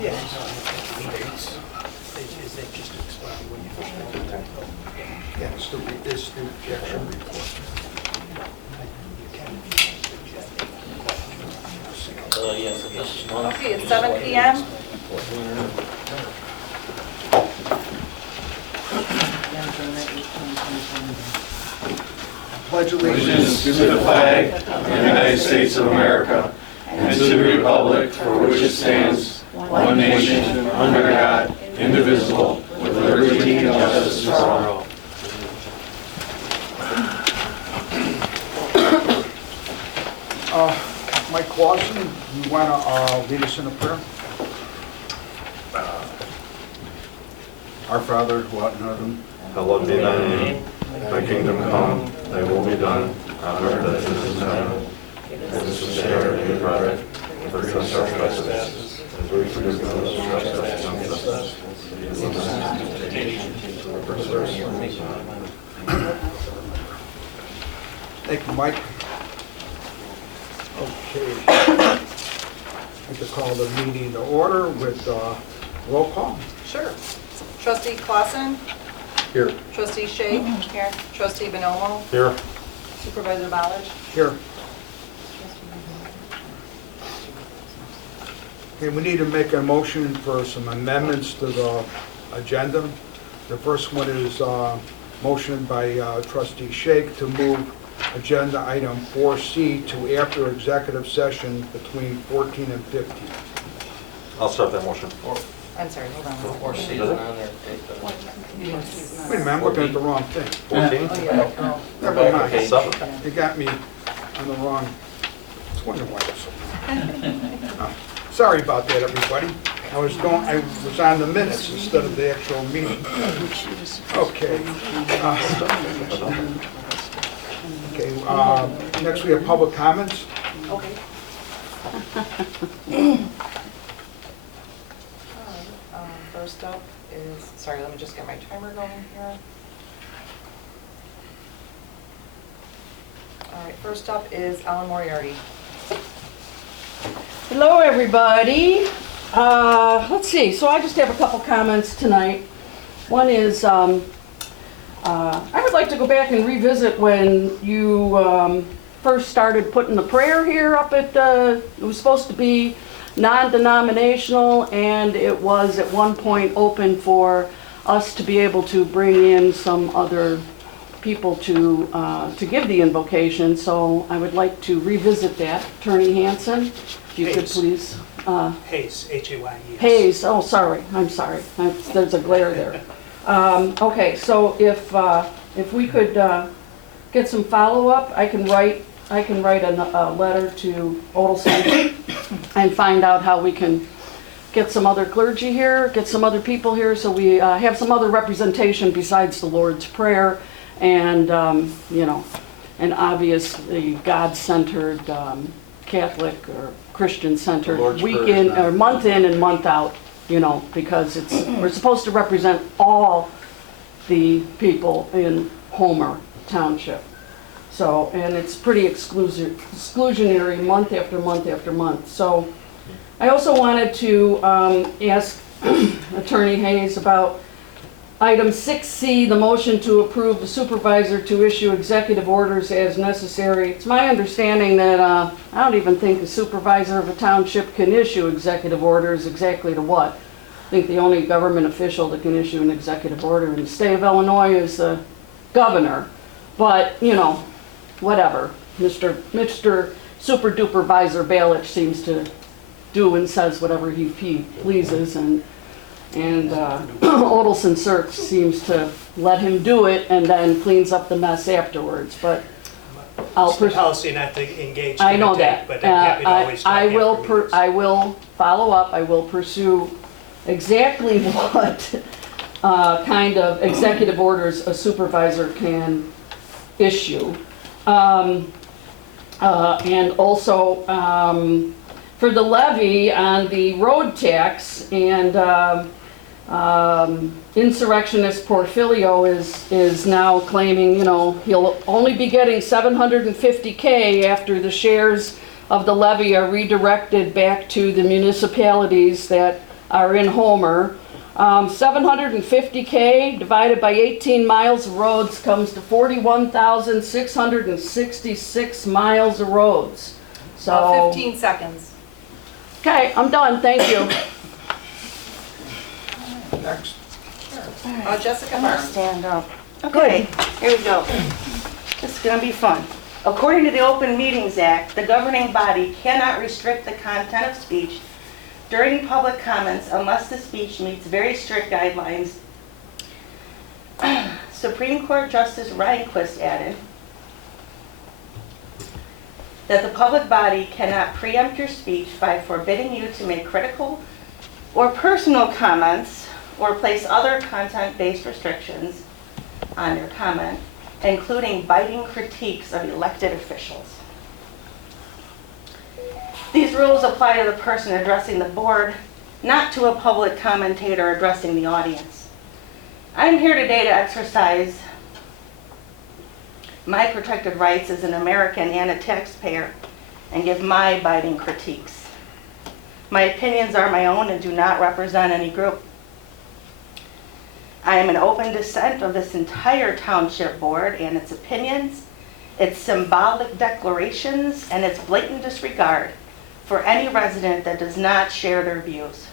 Yeah. Is that just to explain when you first make it? Yeah, it's the actual report. Yes, so this is one. Okay, it's 7 p.m. Pledge Allegiance to the flag of the United States of America and to the republic for which it stands, one nation, under God, indivisible, with liberty and justice for all. Mike Clausen, you want to lead us in a prayer? Our Father, who art in heaven, hallowed be thy name. Thy kingdom come, thy will be done, on earth as it is in heaven. Give us this day our daily bread, and forgive us our trespasses, as we forgive those who trespass against us. Lead us not into temptation, but deliver us from evil. Thank you, Mike. Okay. I could call the meeting to order with roll call. Sure. Trustee Clausen? Here. Trustee Shake? Here. Trustee Bonomo? Here. Supervisor Ballard? Here. Okay, we need to make a motion for some amendments to the agenda. The first one is motion by Trustee Shake to move agenda item 4C to after executive session between 14 and 15. I'll start that motion. I'm sorry, hold on. Or C isn't on there. Wait a minute, I'm looking at the wrong thing. 14? Oh, yeah. Oh. Never mind. Okay. 7. You got me on the wrong. I was wondering why it's so. Oh, sorry about that, everybody. I was on the minutes instead of the actual meeting. Okay. Okay. Next we have public comments. Okay. First up is, sorry, let me just get my timer going here. All right, first up is Ellen Moriarty. Hello, everybody. Let's see, so I just have a couple comments tonight. One is, I would like to go back and revisit when you first started putting the prayer here up at, it was supposed to be non-denominational, and it was at one point open for us to be able to bring in some other people to give the invocation. So I would like to revisit that. Attorney Hanson, if you could Hayes. please. Hayes, H-A-Y-E-S. Hayes, oh, sorry, I'm sorry. There's a glare there. Okay, so if we could get some follow-up, I can write a letter to Odelson and find out how we can get some other clergy here, get some other people here, so we have some other representation besides the Lord's Prayer and, you know, an obviously God-centered, Catholic or Christian-centered weekend or month in and month out, you know, because we're supposed to represent all the people in Homer Township. So, and it's pretty exclusionary month after month after month. So I also wanted to ask Attorney Hayes about item 6C, the motion to approve the supervisor to issue executive orders as necessary. It's my understanding that I don't even think the supervisor of a township can issue executive orders exactly to what. I think the only government official that can issue an executive order in the state of Illinois is the governor. But, you know, whatever. Mr. Super Duper Visor Balich seems to do and says whatever he pleases, and Odelson Search seems to let him do it and then cleans up the mess afterwards. But It's the policy not to engage. I know debate, that. But I'm happy to always talk I will after meetings. I will follow up. I will pursue exactly what kind of executive orders a supervisor can issue. And also for the levy on the road tax, and insurrectionist Porfirio is now claiming, you know, he'll only be getting $750K after the shares of the levy are redirected back to the municipalities that are in Homer. 750K divided by 18 miles of roads comes to 41,666 miles of roads. So, 15 seconds. okay, I'm done, thank you. Next. Jessica I'm gonna Barnes. stand up. Okay, here we go. This is gonna be fun. According to the Open Meetings Act, the governing body cannot restrict the content of speech during public comments unless the speech meets very strict guidelines. Supreme Court Justice Rehnquist added that the public body cannot preempt your speech by forbidding you to make critical or personal comments or place other content-based restrictions on your comment, including biting critiques of elected officials. These rules apply to the person addressing the board, not to a public commentator addressing the audience. I'm here today to exercise my protected rights as an American and a taxpayer and give my biting critiques. My opinions are my own and do not represent any group. I am in open dissent of this entire township board and its opinions, its symbolic declarations, and its blatant disregard for any resident that does not share their views.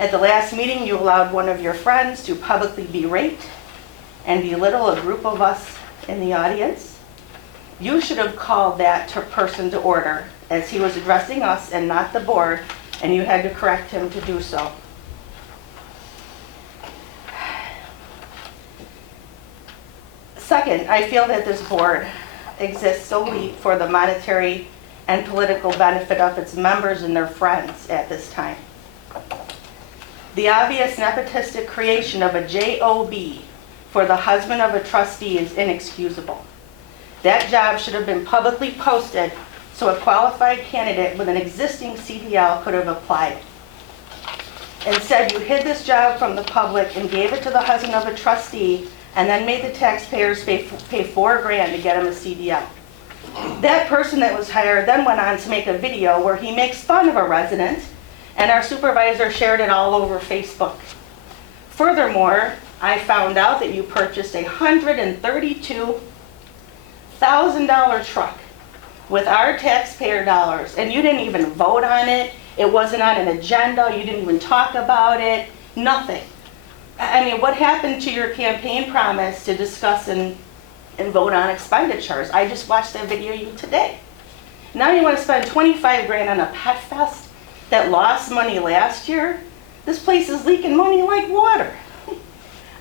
At the last meeting, you allowed one of your friends to publicly berate and belittle a group of us in the audience. You should have called that person to order, as he was addressing us and not the board, and you had to correct him to do so. Second, I feel that this board exists solely for the monetary and political benefit of its members and their friends at this time. The obvious nepotistic creation of a JOB for the husband of a trustee is inexcusable. That job should have been publicly posted so a qualified candidate with an existing CDL could have applied. Instead, you hid this job from the public and gave it to the husband of a trustee and then made the taxpayers pay $4,000 to get him a CDL. That person that was hired then went on to make a video where he makes fun of a resident, and our supervisor shared it all over Facebook. Furthermore, I found out that you purchased a $132,000 truck with our taxpayer dollars, and you didn't even vote on it. It wasn't on an agenda. You didn't even talk about it. Nothing. I mean, what happened to your campaign promise to discuss and vote on expenditures? I just watched that video today. Now you want to spend $25,000 on a pet fest that lost money last year? This place is leaking money like water.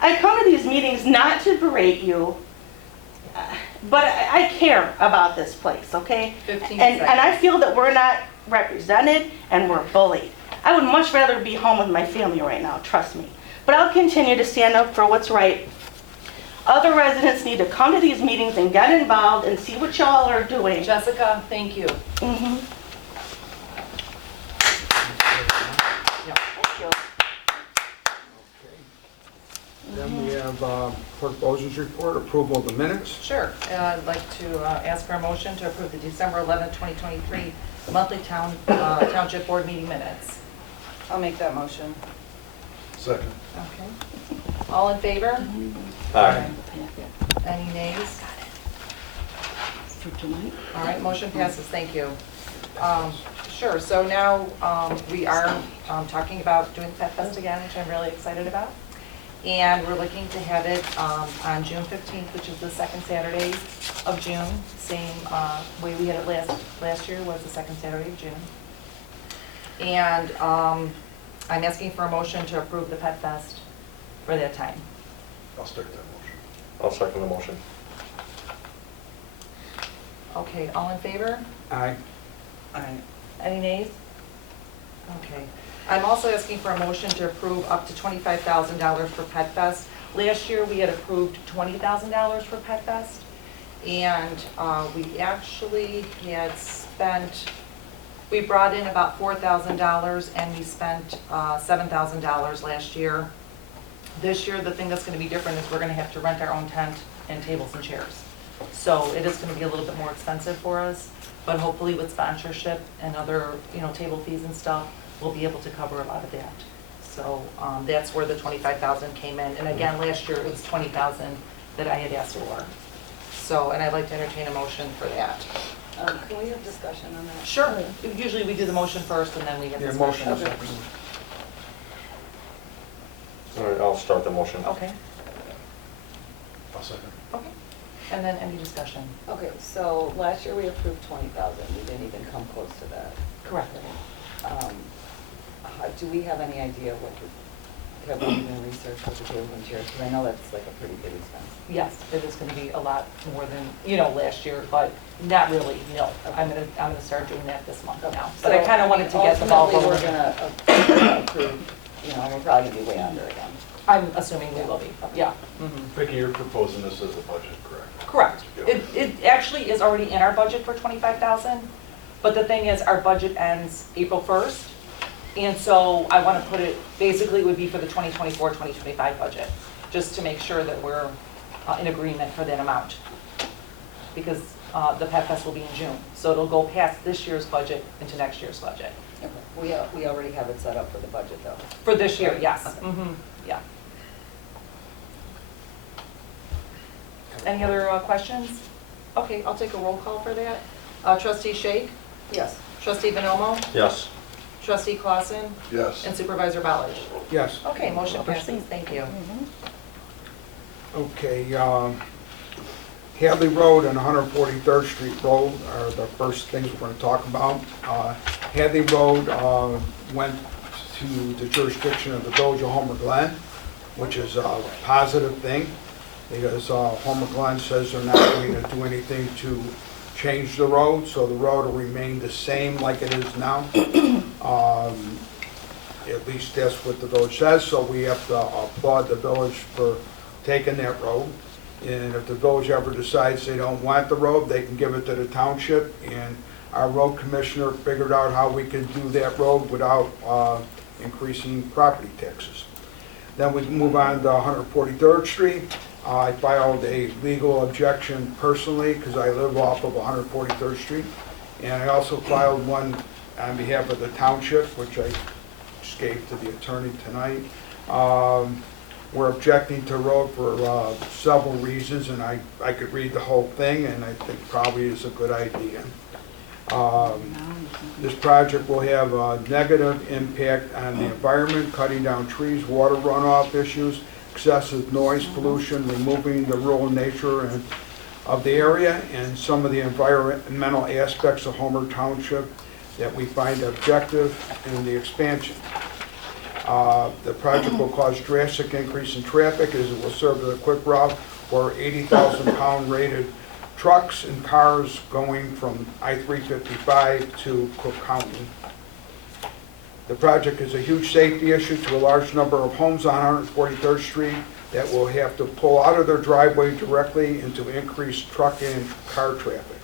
I come to these meetings not to berate you, but I care about this place, okay? 15 and seconds. I feel that we're not represented and we're bullied. I would much rather be home with my family right now, trust me. But I'll continue to stand up for what's right. Other residents need to come to these meetings and get involved and see what y'all are doing. Jessica, thank you. Mhm. Thank you. Then we have Clerk Bozen's report, approval of the minutes. Sure. I'd like to ask for a motion to approve the December 11, 2023 monthly township board meeting minutes. I'll make that motion. Second. Okay. All in favor? Aye. Any nays? For tonight? All right, motion passes, thank you. Sure, so now we are talking about doing the Pet Fest again, which I'm really excited about. And we're looking to have it on June 15th, which is the second Saturday of June. Same way we had it last year, was the second Saturday of June. And I'm asking for a motion to approve the Pet Fest for that time. I'll start that motion. I'll second the motion. Okay, all in favor? Aye. Aye. Any nays? Okay. I'm also asking for a motion to approve up to $25,000 for Pet Fest. Last year, we had approved $20,000 for Pet Fest. And we actually had we brought in about $4,000 and we spent $7,000 last year. This year, the thing that's going to be different is we're going to have to rent our own tent and tables and chairs. So it is going to be a little bit more expensive for us, but hopefully with sponsorship and other, table fees and stuff, will be able to cover a lot of that. So that's where the 25,000 came in. And again, last year it was 20,000 that I had asked for. So, and I'd like to entertain a motion for that. Can we have discussion on that? Sure. Usually we do the motion first and then we have Yeah, discussion. motion. Okay. All right, I'll start the motion. Okay, I'll second. okay. And then any discussion? Okay, so last year we approved 20,000, we didn't even come close to that. Correct. Do we have any idea what, have we even researched what the table and chairs, because I know that's like a pretty big expense. Yes, it is gonna be a lot more than, last year, but not really, no. I'm gonna start doing that this month now. But I kinda wanted to get the ball Ultimately, rolling. we're gonna approve, and we're probably gonna be way under again. I'm assuming we will be, yeah. Vicki, you're proposing this as a budget, correct? Correct. It actually is already in our budget for 25,000, but the thing is, our budget ends April 1st. And so I want to put it, basically it would be for the 2024, 2025 budget, just to make sure that we're in agreement for that amount. Because the Pet Fest will be in June, so it'll go past this year's budget into next year's budget. Okay. We already have it set up for the budget though. For this year, yes. Yeah. Any other questions? Okay, I'll take a roll call for that. Trustee Shake, Yes. Trustee Bonomo, Yes. Trustee Clausen, Yes. and Supervisor Ballard. Yes. Okay, motion passes, thank you. Okay, Hadley Road and 143rd Street Road are the first things we're going to talk about. Hadley Road went to the jurisdiction of the Village of Homer Glen, which is a positive thing, because Homer Glen says they're not going to do anything to change the road, so the road will remain the same like it is now. At least that's what the village says, so we have to applaud the village for taking that road. And if the village ever decides they don't want the road, they can give it to the township, and our road commissioner figured out how we can do that road without increasing property taxes. Then we move on to 143rd Street. I filed a legal objection personally because I live off of 143rd Street. And I also filed one on behalf of the township, which I just gave to the attorney tonight. We're objecting to road for several reasons, and I could read the whole thing, and I think probably is a good idea. This project will have a negative impact on the environment, cutting down trees, water runoff issues, excessive noise pollution, removing the rural nature of the area, and some of the environmental aspects of Homer Township that we find objective in the expansion. The project will cause drastic increase in traffic as it will serve as a quick route for 80,000-pound rated trucks and cars going from I-355 to Cook County. The project is a huge safety issue to a large number of homes on 143rd Street that will have to pull out of their driveway directly into increased trucking and car traffic.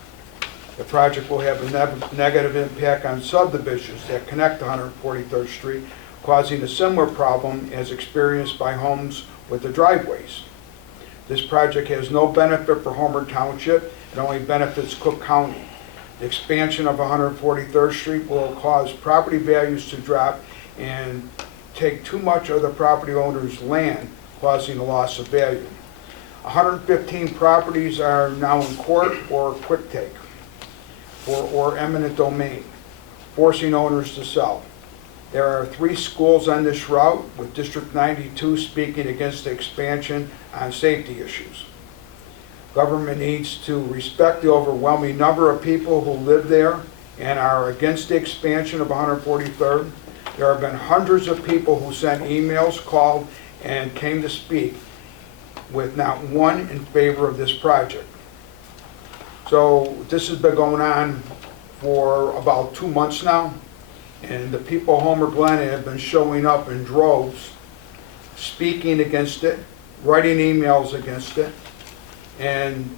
The project will have a negative impact on subdivisions that connect to 143rd Street, causing a similar problem as experienced by homes with the driveways. This project has no benefit for Homer Township, it only benefits Cook County. The expansion of 143rd Street will cause property values to drop and take too much of the property owner's land, causing a loss of value. 115 properties are now in court or quick take or eminent domain, forcing owners to sell. There are 3 schools on this route, with District 92 speaking against the expansion on safety issues. Government needs to respect the overwhelming number of people who live there and are against the expansion of 143rd. There have been hundreds of people who sent emails, called, and came to speak, with not one in favor of this project. So this has been going on for about 2 months now, and the people of Homer Glen have been showing up in droves, speaking against it, writing emails against it. And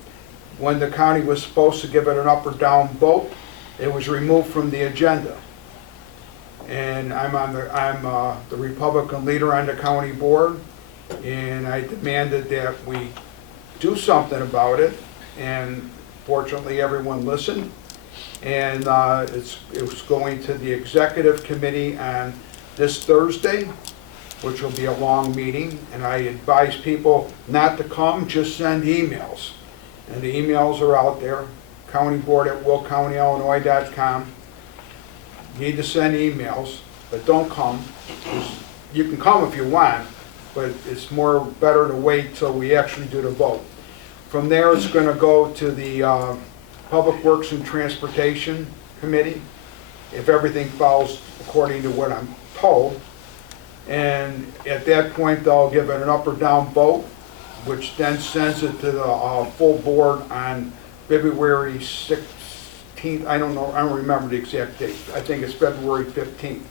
when the county was supposed to give it an up or down vote, it was removed from the agenda. And I'm the Republican leader on the county board, and I demanded that we do something about it. And fortunately, everyone listened. And it's going to the executive committee on this Thursday, which will be a long meeting. And I advise people not to come, just send emails. And the emails are out there, countyboard@willcountyillinois.com. You need to send emails, but don't come. You can come if you want, but it's better to wait till we actually do the vote. From there, it's going to go to the Public Works and Transportation Committee, if everything follows according to what I'm told. And at that point, they'll give it an up or down vote, which then sends it to the full board on February 16th. I don't remember the exact date. I think it's February 15th,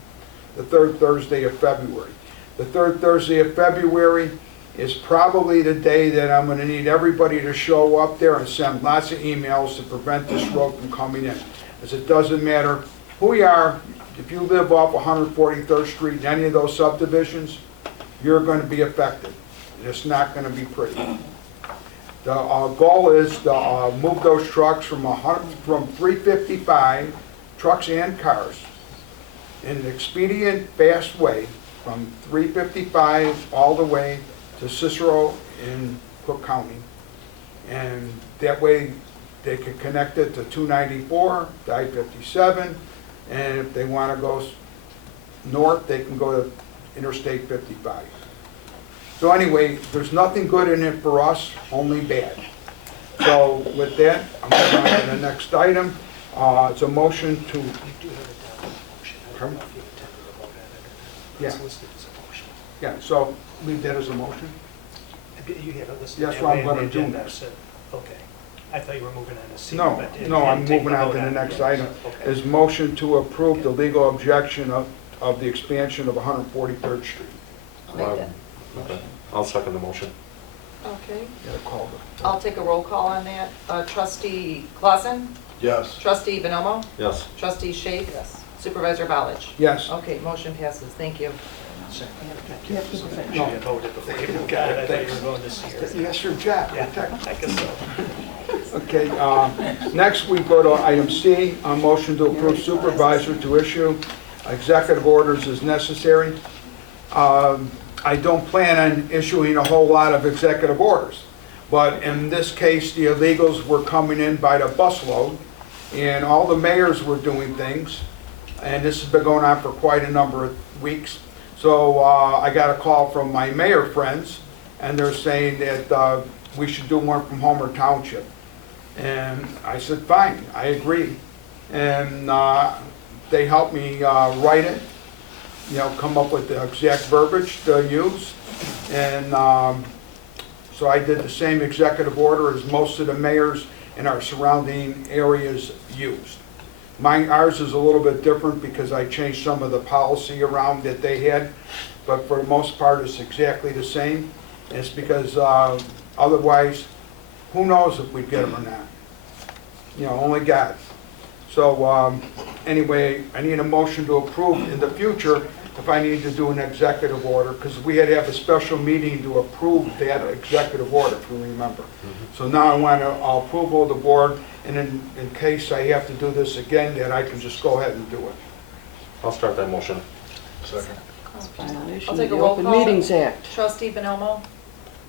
the third Thursday of February. The third Thursday of February is probably the day that I'm going to need everybody to show up there and send lots of emails to prevent this road from coming in. As it doesn't matter who you are, if you live off 143rd Street in any of those subdivisions, you're going to be affected. It's not going to be pretty. The goal is to move those trucks from 355, trucks and cars, in an expedient, fast way, from 355 all the way to Cicero in Cook County. And that way they can connect it to 294, to I-57, and if they want to go north, they can go to Interstate 55. So anyway, there's nothing good in it for us, only bad. So with that, I'm moving on to the next item. It's a motion to, You do have it down as a motion. I don't know if you intended to vote on it or not. Yeah. It's listed as a motion. yeah, so leave that as a motion. You have it listed That's that what way I'm in the gonna do agenda, next. so, okay. I thought you were moving on to C. No, but you no, I'm didn't take moving the on vote to the next it. item. Okay. Is motion to approve the legal objection of the expansion of 143rd Street. I'll make that Okay. motion. I'll second the motion. Okay, Gotta call the. I'll take a roll call on that. Trustee Clausen, Yes. trustee Bonomo, Yes. trustee Shake, Yes. Supervisor Ballage. Yes. Okay, motion passes, thank you. You have to say- You had voted before you got it. I thought you were going to C. Yes, your job. Yeah, I guess so. Okay, next we go to item C, a motion to approve supervisor to issue executive orders as necessary. I don't plan on issuing a whole lot of executive orders, but in this case, the illegals were coming in by the busload, and all the mayors were doing things, and this has been going on for quite a number of weeks. So I got a call from my mayor friends, and they're saying that we should do one from Homer Township. And I said, fine, I agree. And they helped me write it, come up with the exact verbiage to use. And so I did the same executive order as most of the mayors in our surrounding areas used. Ours is a little bit different because I changed some of the policy around that they had, but for the most part, it's exactly the same. And it's because otherwise, who knows if we'd get them or not? Only God. So anyway, I need a motion to approve in the future if I need to do an executive order, because we had to have a special meeting to approve that executive order, if you remember. So now I want approval of the board, and in case I have to do this again, that I can just go ahead and do it. I'll start that motion. Second. Violation I'll of take a the roll Open call. Meetings Act. Trustee Bonomo,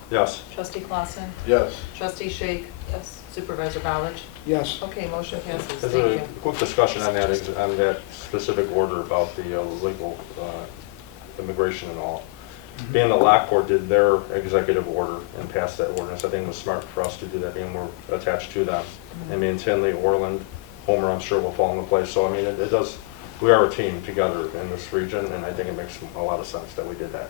Yes. trustee Clausen, Yes. trustee Shake, yes. Supervisor Ballage. Yes. Okay, motion passes, There's thank a you. quick discussion on that specific order about the legal immigration and all. Being that Lockport did their executive order and passed that ordinance, I think it was smart for us to do that, being we're attached to them. I mean, Tinley, Orland, Homer, I'm sure will fall into place. So I mean, it does. We are a team together in this region, and I think it makes a lot of sense that we did that.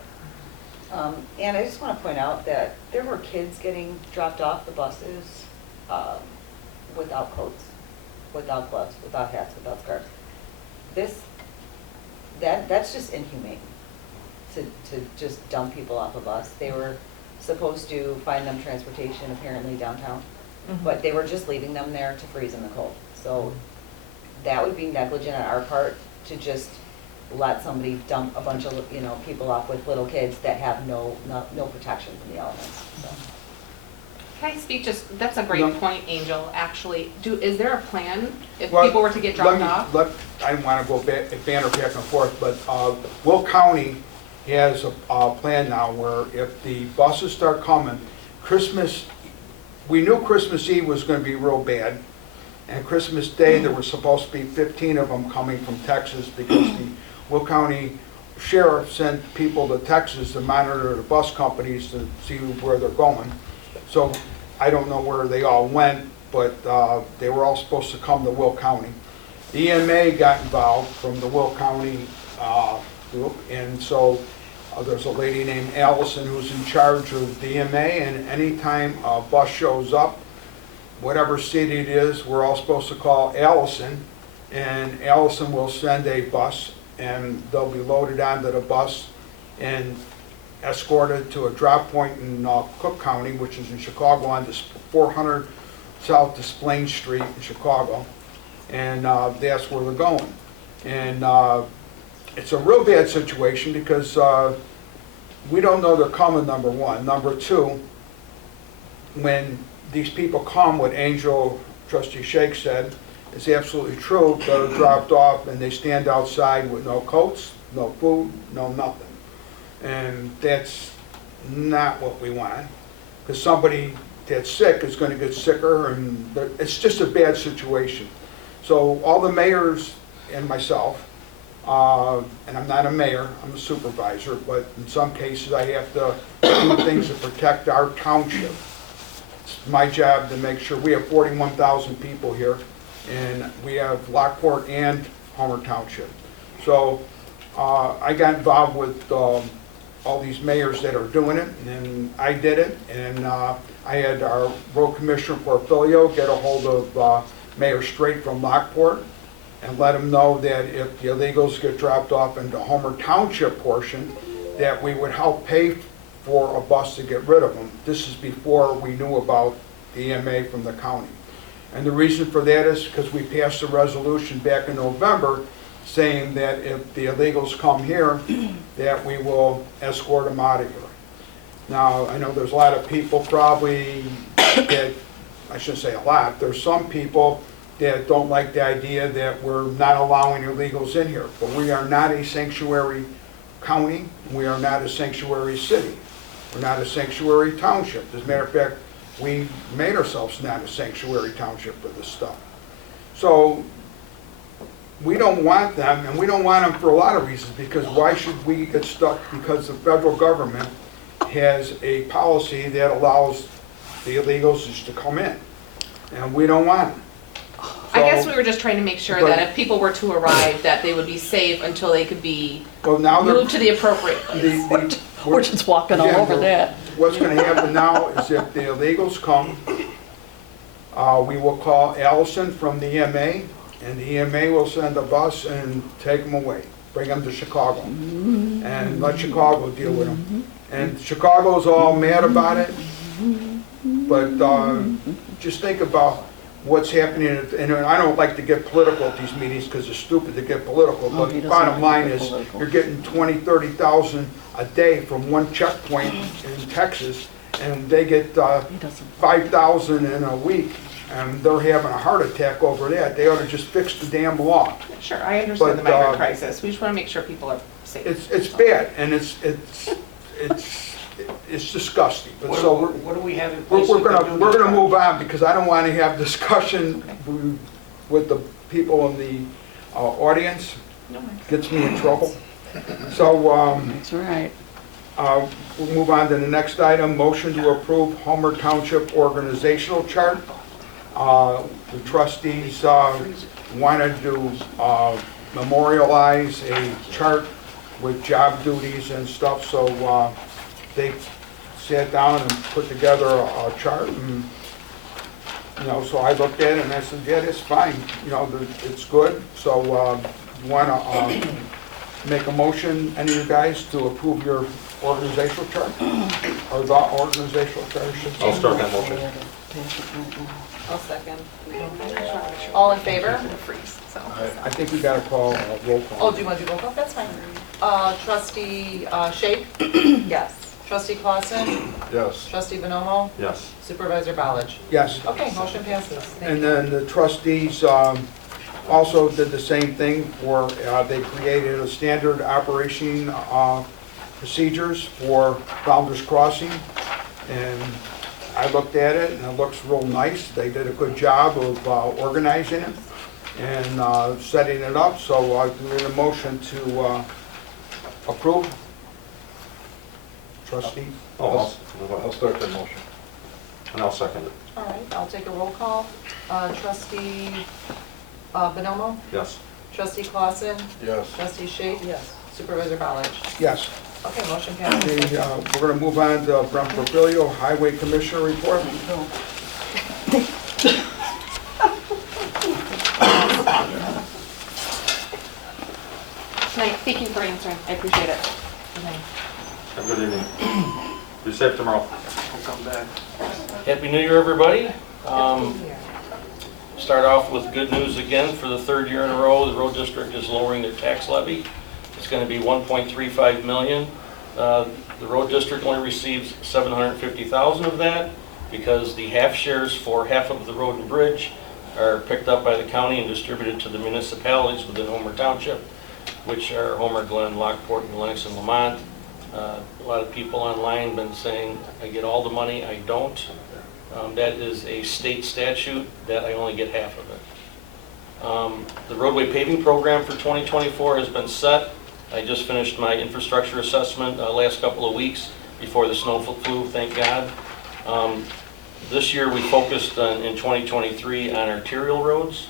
And I just want to point out that there were kids getting dropped off the buses without coats, without gloves, without hats, without scarves. That's just inhumane to just dump people off a bus. They were supposed to find them transportation apparently downtown, but they were just leaving them there to freeze in the cold. So that would be negligent on our part to just let somebody dump a bunch of people off with little kids that have no protection from the elements. So. Can I speak just, that's a No. great point, Angel, actually. Is there a plan if Well, people were to get dropped off? I want to go banter back and forth, but Will County has a plan now where if the buses start coming, we knew Christmas Eve was going to be real bad, and Christmas Day, there were supposed to be 15 of them coming from Texas because the Will County Sheriff sent people to Texas to monitor the bus companies to see where they're going. So I don't know where they all went, but they were all supposed to come to Will County. The EMA got involved from the Will County group, and so there's a lady named Allison who's in charge of the EMA, and anytime a bus shows up, whatever city it is, we're all supposed to call Allison, and Allison will send a bus, and they'll be loaded onto the bus and escorted to a drop point in Cook County, which is in Chicago, on 400 South Des Street in Chicago, and that's where they're going. And it's a real bad situation because we don't know they're coming, number one. Number two, when these people come, what Angel, Trustee Shake said, is absolutely true. They're dropped off and they stand outside with no coats, no food, no nothing. And that's not what we want, because somebody that's sick is going to get sicker, and it's just a bad situation. So all the mayors and myself, and I'm not a mayor, I'm a supervisor, but in some cases I have to do things to protect our township. It's my job to make sure. We have 41,000 people here, and we have Lockport and Homer Township. So I got involved with all these mayors that are doing it, and I did it, and I had our road commissioner Portfolio get a hold of Mayor Straight from Lockport and let him know that if the illegals get dropped off into Homer Township portion, that we would help pay for a bus to get rid of them. This is before we knew about the EMA from the county. And the reason for that is because we passed a resolution back in November saying that if the illegals come here, that we will escort them out of here. Now, I know there's a lot of people probably that, I shouldn't say a lot, there's some people that don't like the idea that we're not allowing illegals in here. But we are not a sanctuary county, we are not a sanctuary city. We're not a sanctuary township. As a matter of fact, we made ourselves not a sanctuary township for this stuff. So we don't want them, and we don't want them for a lot of reasons, because why should we get stuck? Because the federal government has a policy that allows the illegals just to come in, and we don't want them. I guess we were just trying to make sure that if people were to arrive, that they would be safe until they could be moved to the appropriate place. We're just walking all over that. What's going to happen now is if the illegals come, we will call Allison from the EMA, and the EMA will send a bus and take them away, bring them to Chicago, and let Chicago deal with them. And Chicago's all mad about it, but just think about what's happening, and I don't like to get political at these meetings because it's stupid to get political, but bottom line is you're getting 20, 30,000 a day from one checkpoint in Texas, and they get 5,000 in a week, and they're having a heart attack over that. They ought to just fix the damn law. Sure, I understand the migrant crisis. We just want to make sure people are safe. It's bad, and it's disgusting. But so What do we have in place? we're gonna move on, because I don't want to have discussion with the people in the audience. Gets me in trouble. So That's right. we'll move on to the next item. Motion to approve Homer Township organizational chart. The trustees wanted to memorialize a chart with job duties and stuff, so they sat down and put together a chart, and so I looked at it and I said, yeah, that's fine, it's good. So you want to make a motion, any of you guys, to approve your organizational chart, or the organizational chart? I'll start that motion. I'll second. All in favor? I think we got to call roll call. Oh, do you want to do roll call? That's fine. Trustee Shake? Yes. Trustee Clausen? Yes. Trustee Bonomo? Yes. Supervisor Ballich? Yes. Okay, motion passes. Thank And you. then the trustees also did the same thing for, they created a standard operation procedures for Founder's Crossing. And I looked at it and it looks real nice. They did a good job of organizing it and setting it up. So I need a motion to approve. Trustee? I'll start the motion. And I'll second it. All right, I'll take a roll call. Trustee Bonomo? Yes. Trustee Clausen? Yes. Trustee Shake? Yes. Supervisor Ballich? Yes. Okay, motion passes. Okay, we're going to move on to Brent Porfilio, Highway Commissioner report. Night. Thank you for answering. I appreciate it. Have a good evening. Be safe tomorrow. Happy New Year, everybody. Start off with good news again. For the third year in a row, the road district is lowering their tax levy. It's going to be 1.35 million. The road district only receives 750,000 of that because the half shares for half of the road and bridge are picked up by the county and distributed to the municipalities within Homer Township, which are Homer, Glen, Lockport, and Lennox and Lamont. A lot of people online have been saying, I get all the money, I don't. That is a state statute that I only get half of it. The roadway paving program for 2024 has been set. I just finished my infrastructure assessment last couple of weeks before the snow flew, thank God. This year we focused on, in 2023 on arterial roads.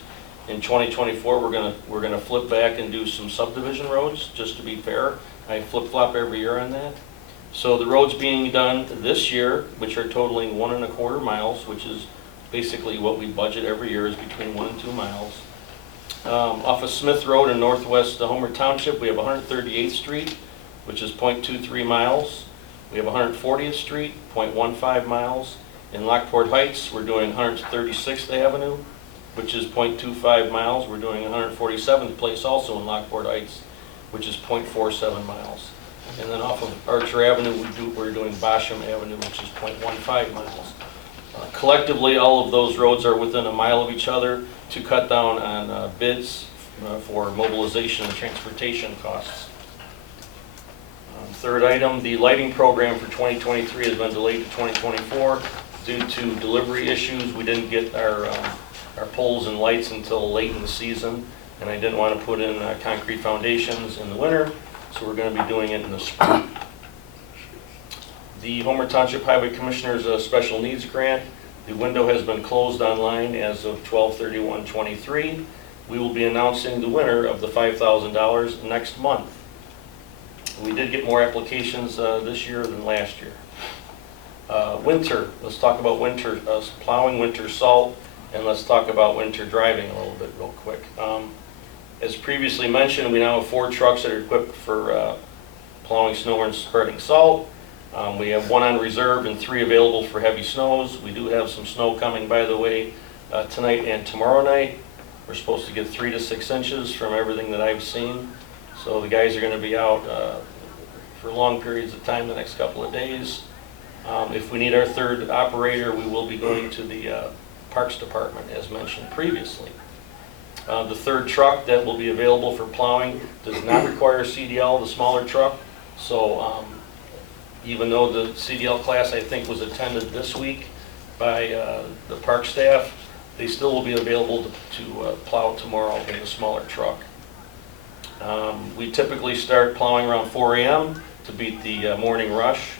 In 2024 we're gonna flip back and do some subdivision roads, just to be fair. I flip-flop every year on that. So the roads being done this year, which are totaling 1.25 miles, which is basically what we budget every year, is between 1 and 2 miles. Off of Smith Road in northwest Homer Township, we have 138th Street, which is 0.23 miles. We have 140th Street, 0.15 miles. In Lockport Heights, we're doing 136th Avenue, which is 0.25 miles. We're doing 147th Place also in Lockport Heights, which is 0.47 miles. And then off of Archer Avenue, we're doing Bosham Avenue, which is 0.15 miles. Collectively, all of those roads are within a mile of each other to cut down on bids for mobilization and transportation costs. Third item, the lighting program for 2023 has been delayed to 2024 due to delivery issues. We didn't get our poles and lights until late in the season, and I didn't want to put in concrete foundations in the winter, so we're going to be doing it in the spring. The Homer Township Highway Commissioner's Special Needs Grant, the window has been closed online as of 12/31/23. We will be announcing the winner of the $5,000 next month. We did get more applications this year than last year. Winter, let's talk about winter plowing, winter salt, and let's talk about winter driving a little bit real quick. As previously mentioned, we now have 4 trucks that are equipped for plowing snow and spreading salt. We have 1 on reserve and 3 available for heavy snows. We do have some snow coming, by the way, tonight and tomorrow night. We're supposed to get 3 to 6 inches from everything that I've seen. So the guys are going to be out for long periods of time the next couple of days. If we need our third operator, we will be going to the Parks Department, as mentioned previously. The third truck that will be available for plowing does not require CDL, the smaller truck. So even though the CDL class, I think, was attended this week by the park staff, they still will be available to plow tomorrow in the smaller truck. We typically start plowing around 4 a.m. to beat the morning rush,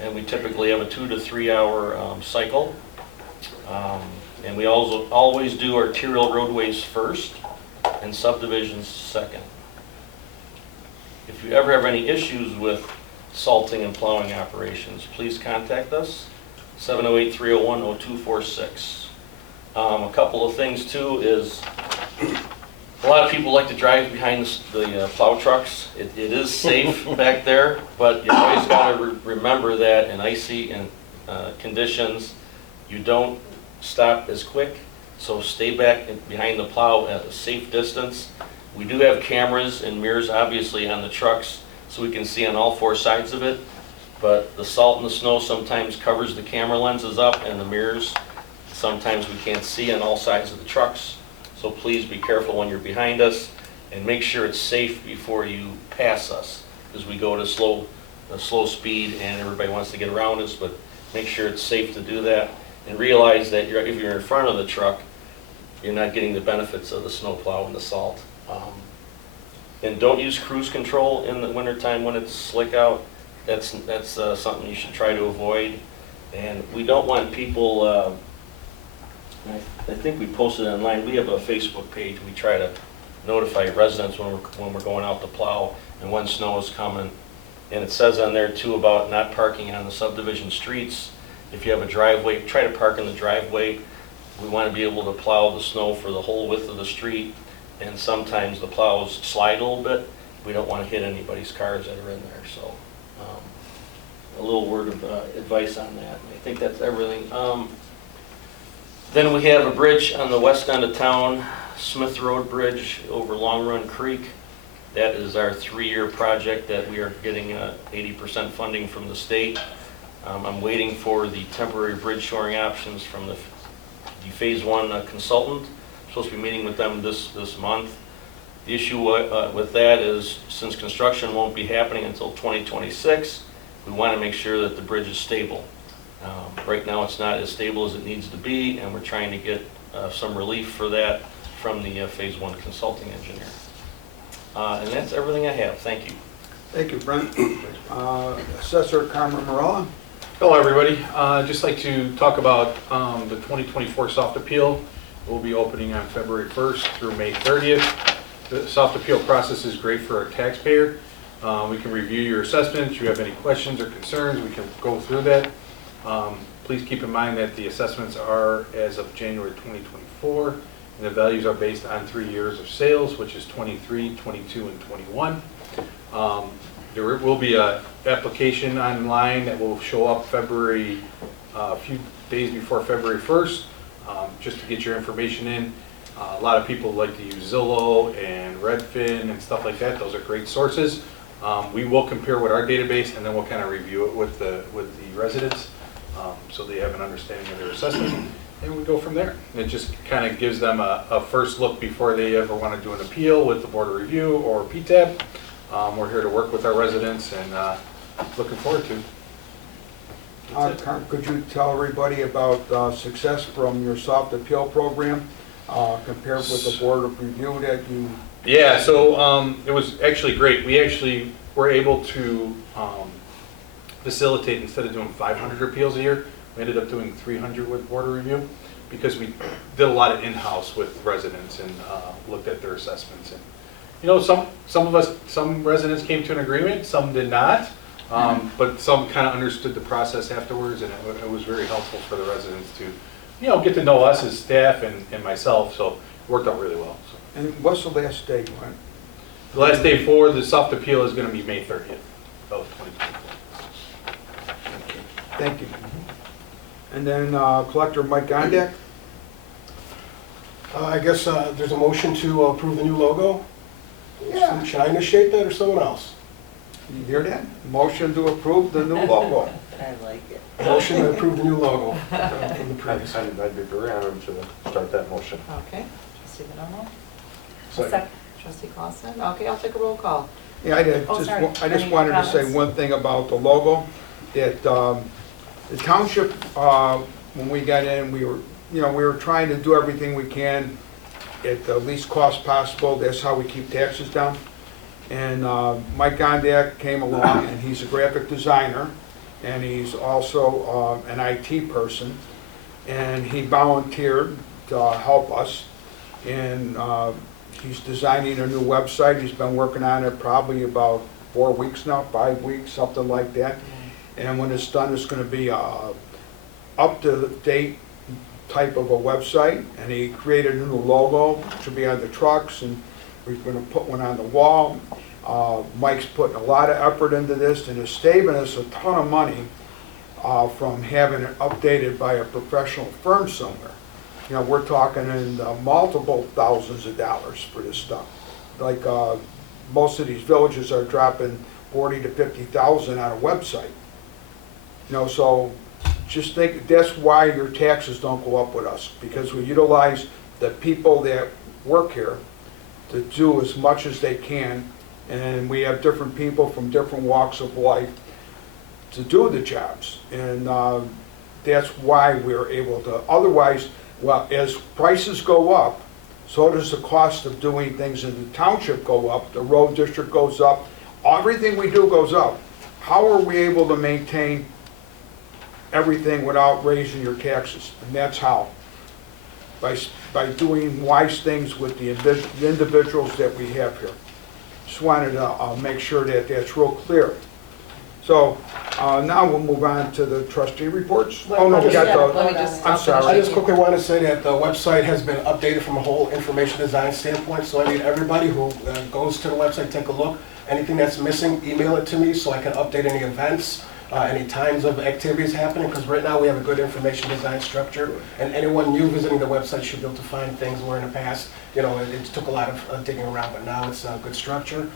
and we typically have a 2 to 3 hour cycle. And we also always do arterial roadways first and subdivisions second. If you ever have any issues with salting and plowing operations, please contact us, 708-301-0246. A couple of things too is, a lot of people like to drive behind the plow trucks. It is safe back there, but you always got to remember that in icy conditions, you don't stop as quick, so stay back behind the plow at a safe distance. We do have cameras and mirrors obviously on the trucks, so we can see on all 4 sides of it. but the salt and the snow sometimes covers the camera lenses up and the mirrors. Sometimes we can't see on all sides of the trucks, so please be careful when you're behind us, and make sure it's safe before you pass us, because we go to a slow speed and everybody wants to get around us, but make sure it's safe to do that, and realize that if you're in front of the truck, you're not getting the benefits of the snow plow and the salt. And don't use cruise control in the wintertime when it's slick out. That's something you should try to avoid. And we don't want people, I think we posted online, we have a Facebook page. We try to notify residents when we're going out to plow and when snow is coming. And it says on there too about not parking on the subdivision streets. If you have a driveway, try to park in the driveway. We want to be able to plow the snow for the whole width of the street, and sometimes the plows slide a little bit. We don't want to hit anybody's cars that are in there, so a little word of advice on that. I think that's everything. Then we have a bridge on the west end of town, Smith Road Bridge over Long Run Creek. That is our 3-year project that we are getting 80% funding from the state. I'm waiting for the temporary bridge shoring options from the Phase 1 consultant. I'm supposed to be meeting with them this month. The issue with that is, since construction won't be happening until 2026, we want to make sure that the bridge is stable. Right now it's not as stable as it needs to be, and we're trying to get some relief for that from the Phase 1 consulting engineer. And that's everything I have. Thank you. Thank you, Brent. Assessor Carmen Morella. Hello, everybody. Just like to talk about the 2024 soft appeal. We'll be opening on February 1st through May 30th. The soft appeal process is great for our taxpayer. We can review your assessments. If you have any questions or concerns, we can go through that. Please keep in mind that the assessments are as of January 2024, and the values are based on 3 years of sales, which is 23, 22, and 21. There will be an application online that will show up a few days before February 1st, just to get your information in. A lot of people like to use Zillow and Redfin and stuff like that. Those are great sources. We will compare with our database, and then we'll kind of review it with the residents, so they have an understanding of their assessment, and we go from there. It just kind of gives them a first look before they ever want to do an appeal with the Board of Review or PTAB. We're here to work with our residents, and looking forward to it. Could you tell everybody about success from your soft appeal program compared with the Board of Review that you... Yeah, so it was actually great. We actually were able to facilitate, instead of doing 500 appeals a year, we ended up doing 300 with Board of Review, because we did a lot of in-house with residents and looked at their assessments. And you know, some residents came to an agreement, some did not, but some kind of understood the process afterwards, and it was very helpful for the residents to, you know, get to know us as staff and myself. So it worked out really well. So. And what's the last date, Glenn? The last day for the soft appeal is going to be May 30th of 2024. Thank you. And then Collector Mike Gondak. I guess there's a motion to approve the new logo. Yeah. Should I initiate that or someone else? You hear that? Motion to approve the new logo. I like it. Motion to approve the new logo from the previous. I'd be very honored to start that motion. Okay, trustee Bonomo? Second. Trustee Clausen? Okay, I'll take a roll call. Yeah, I just Any wanted to say comments? one thing about the logo, that the township, when we got in, we were trying to do everything we can at the least cost possible. That's how we keep taxes down. And Mike Gondak came along, and he's a graphic designer, and he's also an IT person, and he volunteered to help us. And he's designing a new website. He's been working on it probably about 4 weeks now, 5 weeks, something like that. And when it's done, it's going to be a up-to-date type of a website. And he created a new logo, which will be on the trucks, and we're going to put one on the wall. Mike's putting a lot of effort into this, and it's saving us a ton of money from having it updated by a professional firm somewhere. You know, we're talking in multiple thousands of dollars for this stuff. Like most of these villages are dropping 40 to 50,000 on a website. You know, so just think, that's why your taxes don't go up with us, because we utilize the people that work here to do as much as they can, and we have different people from different walks of life to do the jobs, and that's why we're able to. Otherwise, well, as prices go up, so does the cost of doing things in the township go up, the road district goes up, everything we do goes up. How are we able to maintain everything without raising your taxes? And that's how. By doing wise things with the individuals that we have here. Just wanted to make sure that that's real clear. So now we'll move on to the trustee reports. Oh, no, we got Let me the, just- I'm I sorry. just quickly want to say that the website has been updated from a whole information design standpoint, so I need everybody who goes to the website, take a look. Anything that's missing, email it to me so I can update any events, any times of activities happening, because right now we have a good information design structure, and anyone new visiting the website should be able to find things where in the past, you know, it took a lot of digging around, but now it's a good structure.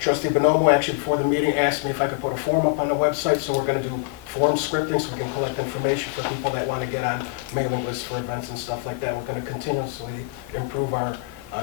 Trustee Bonomo actually before the meeting asked me if I could put a form up on the website, so we're going to do form scripting so we can collect information for people that want to get on mailing lists for events and stuff like that. We're going to continuously improve our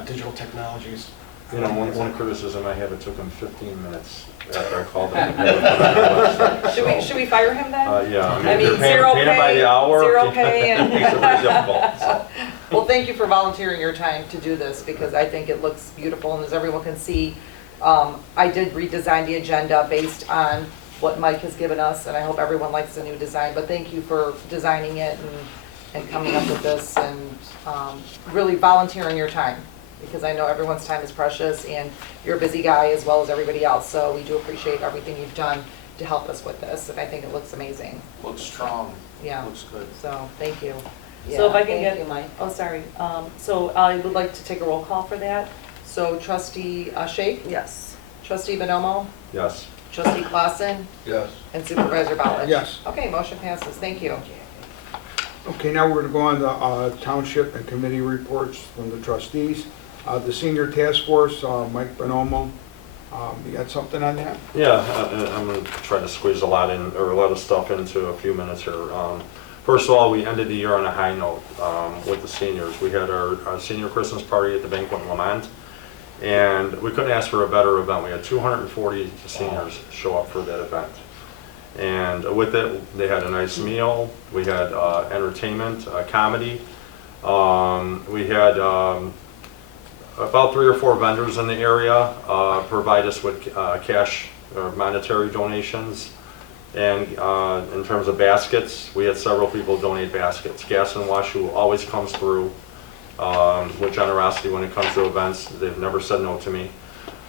digital technologies. You know, one criticism I have, it took him 15 minutes after I called him. Should we fire him then? Yeah. I mean, You're zero paying him by pay, the hour. zero pay, and- Makes it very difficult, so. Well, thank you for volunteering your time to do this, because I think it looks beautiful, and as everyone can see, I did redesign the agenda based on what Mike has given us, and I hope everyone likes the new design, but thank you for designing it and coming up with this, and really volunteering your time, because I know everyone's time is precious, and you're a busy guy as well as everybody else, so we do appreciate everything you've done to help us with this, and I think it looks amazing. Looks strong. Yeah. Looks good. So, thank you. So if I can Thank get, you, Mike. oh, sorry. So I would like to take a roll call for that. So trustee Shake? Yes. Trustee Bonomo? Yes. Trustee Clausen? Yes. And Supervisor Ballard? Yes. Okay, motion passes. Thank you. Okay, now we're going to go on the township and committee reports from the trustees. The senior task force, Mike Bonomo, you got something on that? Yeah, I'm going to try to squeeze a lot of stuff into a few minutes here. First of all, we ended the year on a high note with the seniors. We had our senior Christmas party at the banquet in Lamont, and we couldn't ask for a better event. We had 240 seniors show up for that event. And with it, they had a nice meal. We had entertainment, comedy. We had about 3 or 4 vendors in the area provide us with cash or monetary donations. And in terms of baskets, we had several people donate baskets. Gas and Wash, who always comes through with generosity when it comes to events. They've never said no to me.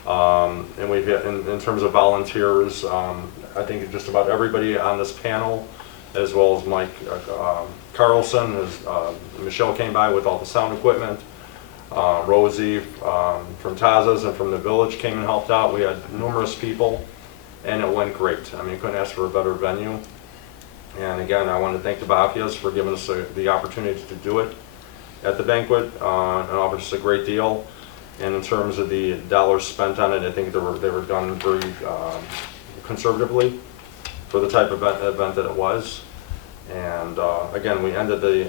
And we've had, in terms of volunteers, I think just about everybody on this panel, as well as Mike Carlson, Michelle came by with all the sound equipment. Rosie from Taza's and from the village came and helped out. We had numerous people, and it went great. I mean, couldn't ask for a better venue. And again, I want to thank the Bafias for giving us the opportunity to do it at the banquet, and offered us a great deal. And in terms of the dollars spent on it, I think they were done very conservatively for the type of event that it was. And again, we ended the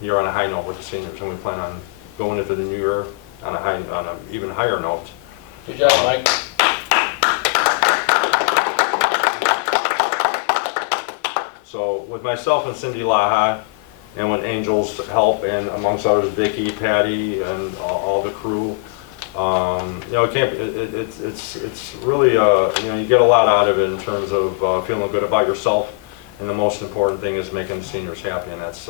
year on a high note with the seniors, and we plan on going into the new year on an even higher note. Good job, Mike. So with myself and Cindy Laha, and with Angel's help, and amongst others, Vicky, Patty, and all the crew, you know, it's really, you know, you get a lot out of it in terms of feeling good about yourself, and the most important thing is making the seniors happy, and that's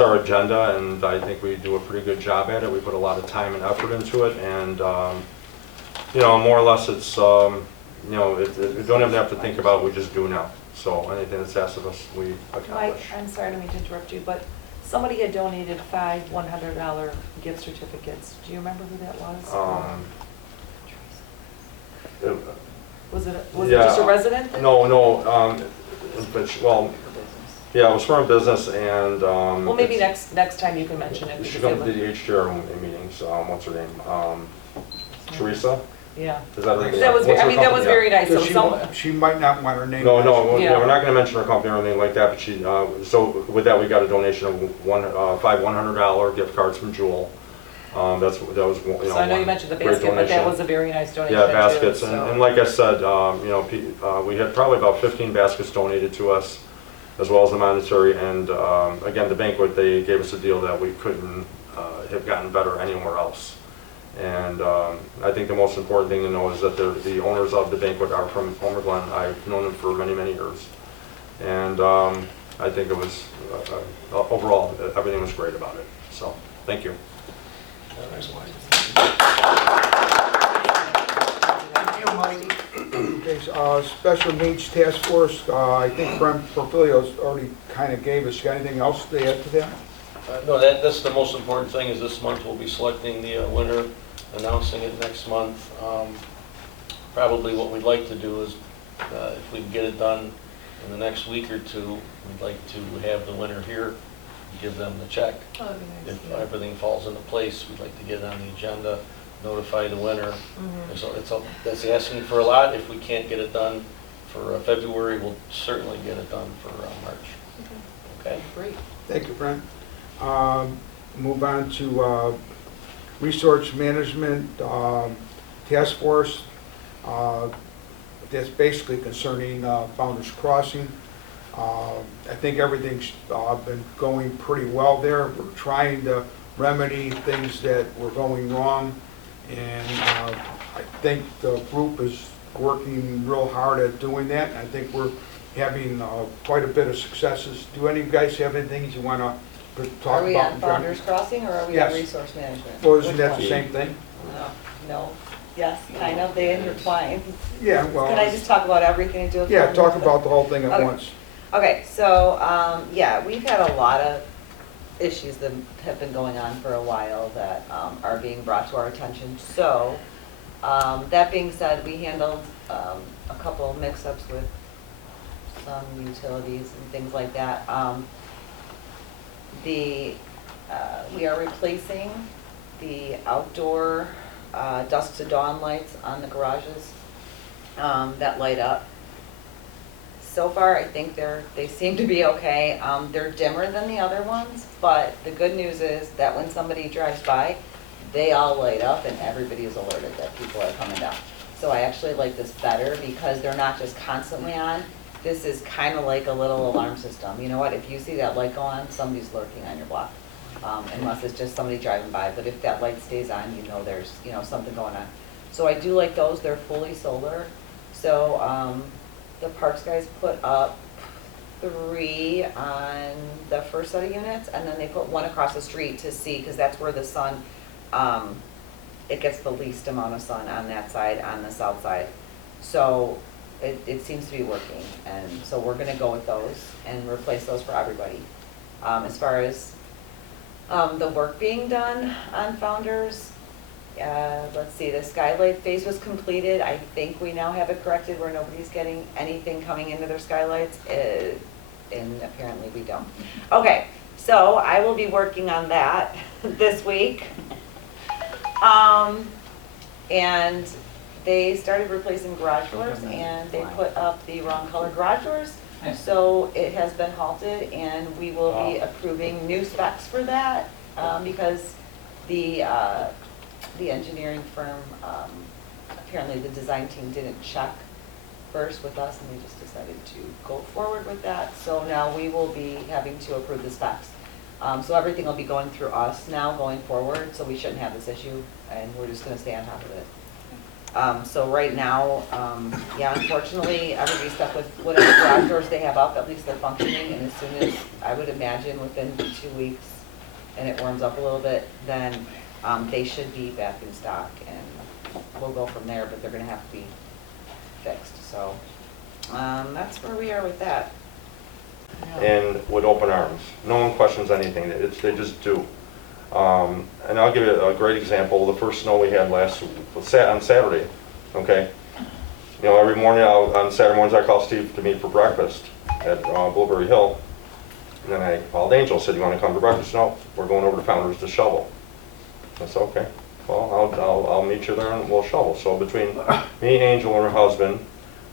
our agenda, and I think we do a pretty good job at it. We put a lot of time and effort into it, and you know, more or less, it's you know, we don't even have to think about it, we just do now. So anything that's asked of us, we Mike, accomplish. I'm sorry, I didn't mean to interrupt you, but somebody had donated 5 $100 gift certificates. Do you remember who that was? Was it yeah, just a resident? No, well, yeah, it was from a business, and Well, maybe next time you can mention it. You should because come to it the HDR meetings. What's her name? Teresa. Yeah. Is that right? That was, What's I her mean, that was company? very nice, so Because some, she might not want her name. No, mentioned. no, Yeah. we're not gonna mention her company or anything like that, but she, so with that, we got a donation of five $100 gift cards from Jewel. That was, you know. so I know you one mentioned the great basket, but that donation. was a very nice donation Yeah, too, baskets, so. and like I said, you know, we had probably about 15 baskets donated to us, as well as the monetary, and again, the banquet, they gave us a deal that we couldn't have gotten better anywhere else. And I think the most important thing to know is that the owners of the banquet are from Homer Glen. I've known them for many, many years. And I think it was, overall, everything was great about it. So, thank you. Okay, so, Special Needs Task Force, I think Brent Porfilio's already kind of gave us. Got anything else to add to that? No, that's the most important thing, is this month we'll be selecting the winner, announcing it next month. Probably what we'd like to do is, if we can get it done in the next week or two, we'd like to have the winner here, give them the check. Oh, that'd be nice, If yeah. everything falls into place, we'd like to get it on the agenda, notify the winner. So that's asking for a lot. If we can't get it done for February, we'll certainly get it done for March. Okay? Great. Thank you, Brent. Move on to Resource Management Task Force. That's basically concerning Founder's Crossing. I think everything's been going pretty well there. We're trying to remedy things that were going wrong, and I think the group is working real hard at doing that, and I think we're having quite a bit of successes. Do any of you guys have anything you want to talk about? Are we on Founder's Crossing or are we on Yes. Resource Management? Well, isn't Which that one? the same thing? No, yes, kind of, they intertwine. Yeah, well, Can I just talk about everything and do it? yeah, talk about the whole thing at Okay. once. Okay, so, yeah, we've had a lot of issues that have been going on for a while that are being brought to our attention. So, that being said, we handled a couple of mix-ups with some utilities and things like that. We are replacing the outdoor dusk to dawn lights on the garages that light up. So far, I think they seem to be okay. They're dimmer than the other ones, but the good news is that when somebody drives by, they all light up and everybody is alerted that people are coming down. So I actually like this better because they're not just constantly on. This is kind of like a little alarm system. You know what, if you see that light go on, somebody's lurking on your block. Unless it's just somebody driving by, but if that light stays on, you know there's, you know, something going on. So I do like those, they're fully solar. So, the Parks guys put up 3 on the first set of units, and then they put 1 across the street to see, because that's where the sun, it gets the least amount of sun on that side, on the south side. So it seems to be working, and so we're gonna go with those and replace those for everybody. As far as the work being done on Founders, let's see, the skylight phase was completed. I think we now have it corrected where nobody's getting anything coming into their skylights, and apparently we don't. Okay, so I will be working on that this week. And they started replacing garage doors, and they put up the wrong color garage doors. So it has been halted, and we will be approving new specs for that, because the engineering firm, apparently the design team didn't check first with us, and they just decided to go forward with that. So now we will be having to approve the specs. So everything will be going through us now going forward, so we shouldn't have this issue, and we're just gonna stay on top of it. So right now, yeah, unfortunately, everybody's stuck with whatever garage doors they have up, at least they're functioning, and as soon as, I would imagine within 2 weeks, and it warms up a little bit, then they should be back in stock, and we'll go from there, but they're gonna have to be fixed, so, that's where we are with that. And with open arms. No one questions anything, they just do. And I'll give you a great example. The first snow we had on Saturday, okay? You know, every morning, on Saturday mornings, I call Steve to meet for breakfast at Blueberry Hill. And then I called Angel, said, you want to come to breakfast? No, we're going over to Founders to shovel. I said, okay, Well, I'll meet you there and we'll shovel. So between me, Angel, and her husband,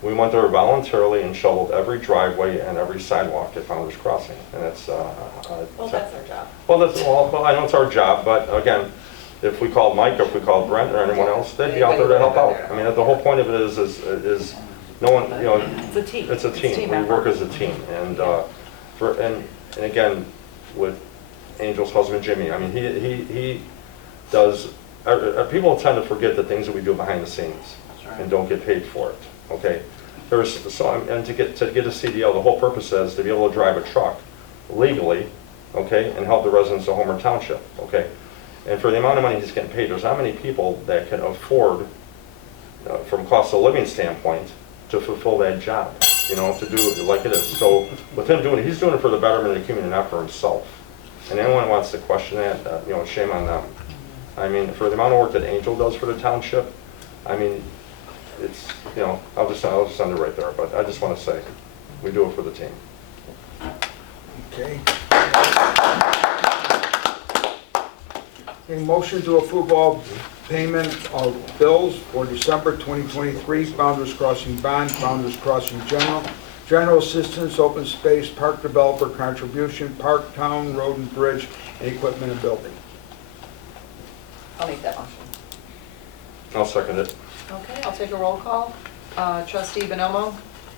we went there voluntarily and shoveled every driveway and every sidewalk at Founder's Crossing. And it's, Well, that's our job. well, I know it's our job, but again, if we called Mike, or if we called Brent or anyone else, they'd be out there to help out. I mean, the whole point of it is no one, you know. It's a team. It's a team. We work as a team. And, and again, with Angel's husband, Jimmy, I mean, he does, people tend to forget the things that we do behind the scenes and don't get paid for it, okay? And to get a CDL, the whole purpose is to be able to drive a truck legally, okay, and help the residents of Homer Township, okay? And for the amount of money he's getting paid, there's not many people that can afford, from cost of living standpoint, to fulfill that job, you know, to do it like it is. So with him doing it, he's doing it for the betterment of the community, not for himself. And anyone who wants to question that, you know, shame on them. I mean, for the amount of work that Angel does for the township, I mean, it's, you know, I'll just send it right there. But I just want to say, we do it for the team. Okay. A motion to approve all payment of bills for December 2023, Founder's Crossing Bond, Founder's Crossing General Assistance, Open Space, Park Developer Contribution, Park, Town, Road and Bridge, and Equipment and Building. I'll make that motion. I'll second it. Okay, I'll take a roll call. Trustee Bonomo?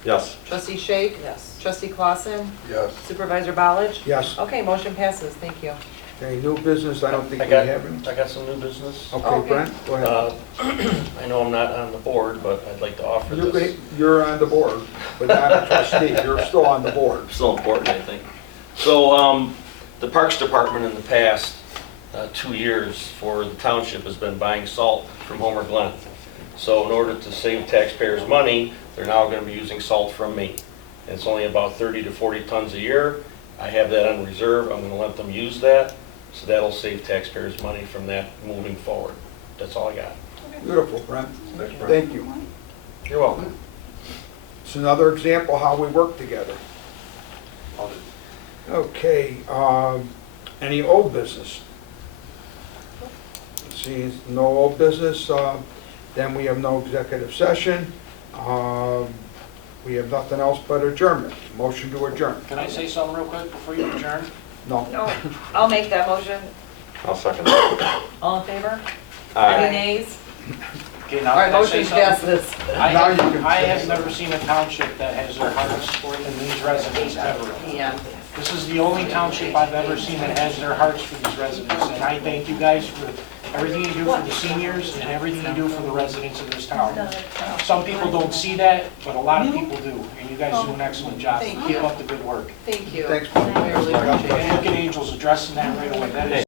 Yes. Trustee Shake? Yes. Trustee Clausen? Yes. Supervisor Ballich? Yes. Okay, motion passes. Thank you. Okay, new business, I don't think I we got, have any. I got some new business. Okay, Okay. Brent, go ahead. I know I'm not on the board, but I'd like to offer this. You're on the board, but not a trustee. You're still on the board. Still important, I think. So, the Parks Department in the past 2 years for the township has been buying salt from Homer Glen. So in order to save taxpayers money, they're now going to be using salt from me. And it's only about 30 to 40 tons a year. I have that on reserve. I'm going to let them use that. So that'll save taxpayers money from that moving forward. That's all I got. Beautiful, Brent. Thank you. You're welcome. It's another example how we work together. Okay, any old business? See, no old business, then we have no executive session. We have nothing else but adjournment. Motion to adjourn. Can I say something real quick before you adjourn? No. No, I'll make that motion. I'll second it. All in favor? Aye. Any nays? Okay, now All right, can I say motion something? passes. Now you can I say have something. never seen a township that has their hearts in these residents ever. Yeah. This is the only township I've ever seen that has their hearts for these residents, and I thank you guys for everything you do for the seniors and everything you do for the residents of this town. Some people don't see that, but a lot of people do, and you guys do an excellent job. Thank Keep you. up the good work. Thank you. Thanks. I really appreciate it. And look at Angels addressing that right away. That is